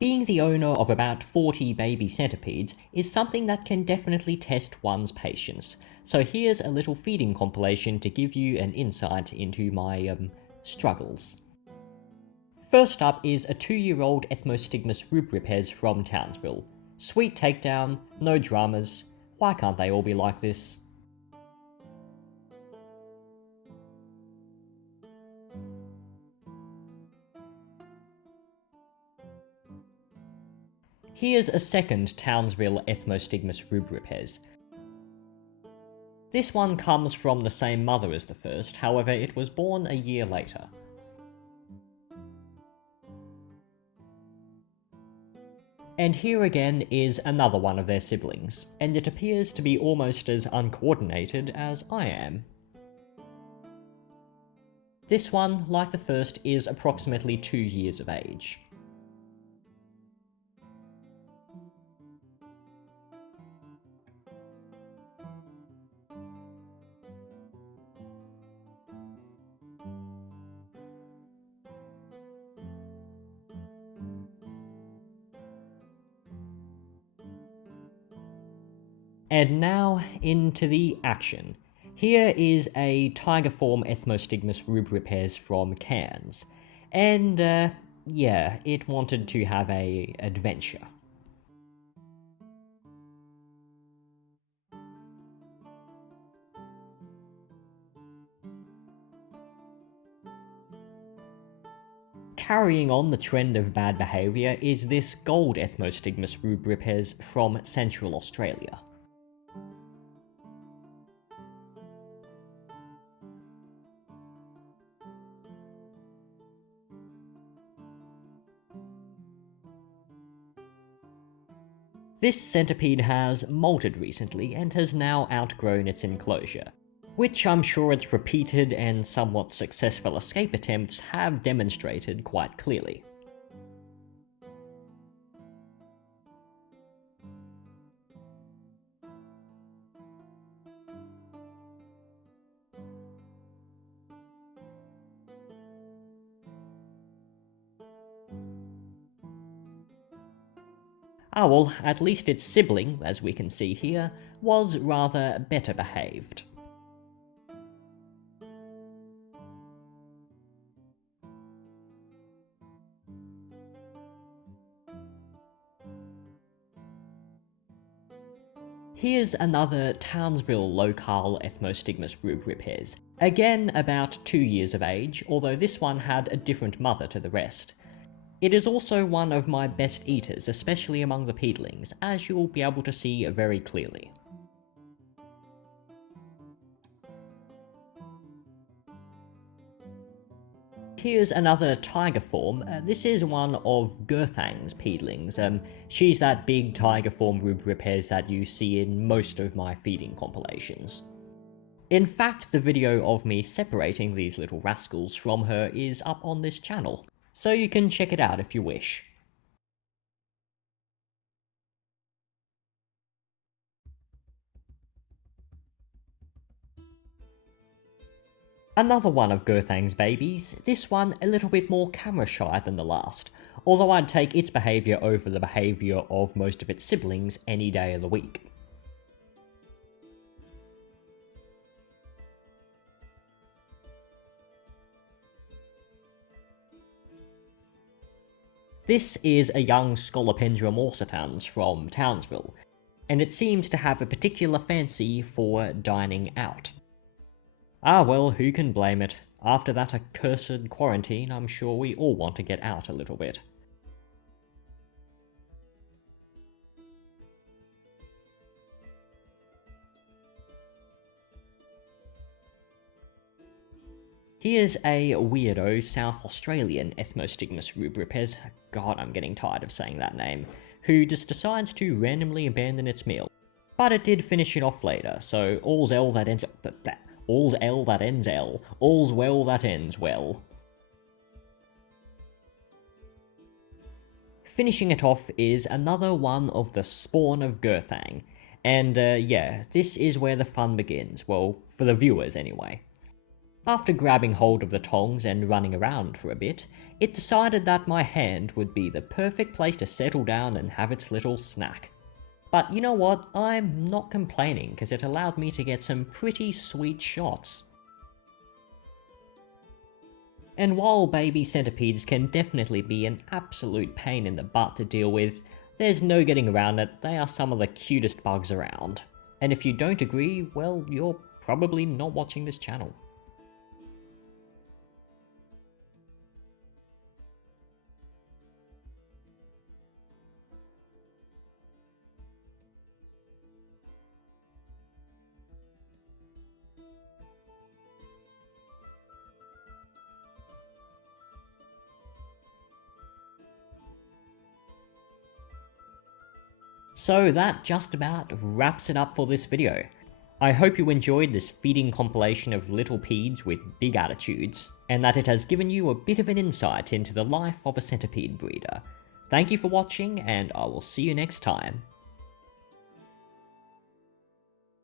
Being the owner of about 40 baby centipedes is something that can definitely test one's patience, so here's a little feeding compilation to give you an insight into my, struggles. First up is a 2-year-old Ethmostigmus rubripes from Townsville. Sweet takedown, no dramas, why can't they all be like this? Here's a second Townsville Ethmostigmus rubripes. This one comes from the same mother as the first, however it was born a year later. And here again is another one of their siblings, and it appears to be almost as uncoordinated as I am. This one, like the first, is approximately 2 years of age. And now, into the action. Here is a tiger-form Ethmostigmus rubripes from Cairns. And, yeah, it wanted to have a adventure. Carrying on the trend of bad behaviour is this gold Ethmostigmus rubripes from Central Australia. This centipede has molted recently and has now outgrown its enclosure, which I'm sure its repeated and somewhat successful escape attempts have demonstrated quite clearly. Ah well, at least its sibling, as we can see here, was rather better behaved. Here's another Townsville locale Ethmostigmus rubripes, again about 2 years of age, although this one had a different mother to the rest. It is also one of my best eaters, especially among the pedelings, as you'll be able to see very clearly. Here's another tiger form. This is one of Gerthang's pedelings. She's that big tiger form rubripes that you see in most of my feeding compilations. In fact, the video of me separating these little rascals from her is up on this channel, so you can check it out if you wish. Another one of Gerthang's babies, this one a little bit more camera shy than the last, although I'd take its behaviour over the behaviour of most of its siblings any day of the week. This is a young Scolopendra morsitans from Townsville, and it seems to have a particular fancy for dining out. Ah well, who can blame it? After that accursed quarantine, I'm sure we all want to get out a little bit. Here's a weirdo South Australian Ethmostigmus rubripes, god I'm getting tired of saying that name, who just decides to randomly abandon its meal. But it did finish it off later, so all's well that ends well, all's well that ends well. Finishing it off is another one of the spawn of Gerthang, and yeah, this is where the fun begins, well, for the viewers anyway. After grabbing hold of the tongs and running around for a bit, it decided that my hand would be the perfect place to settle down and have its little snack. But you know what, I'm not complaining because it allowed me to get some pretty sweet shots. And while baby centipedes can definitely be an absolute pain in the butt to deal with, there's no getting around it, they are some of the cutest bugs around. And if you don't agree, well, you're probably not watching this channel. So that just about wraps it up for this video. I hope you enjoyed this feeding compilation of little peds with big attitudes, and that it has given you a bit of an insight into the life of a centipede breeder. Thank you for watching, and I will see you next time.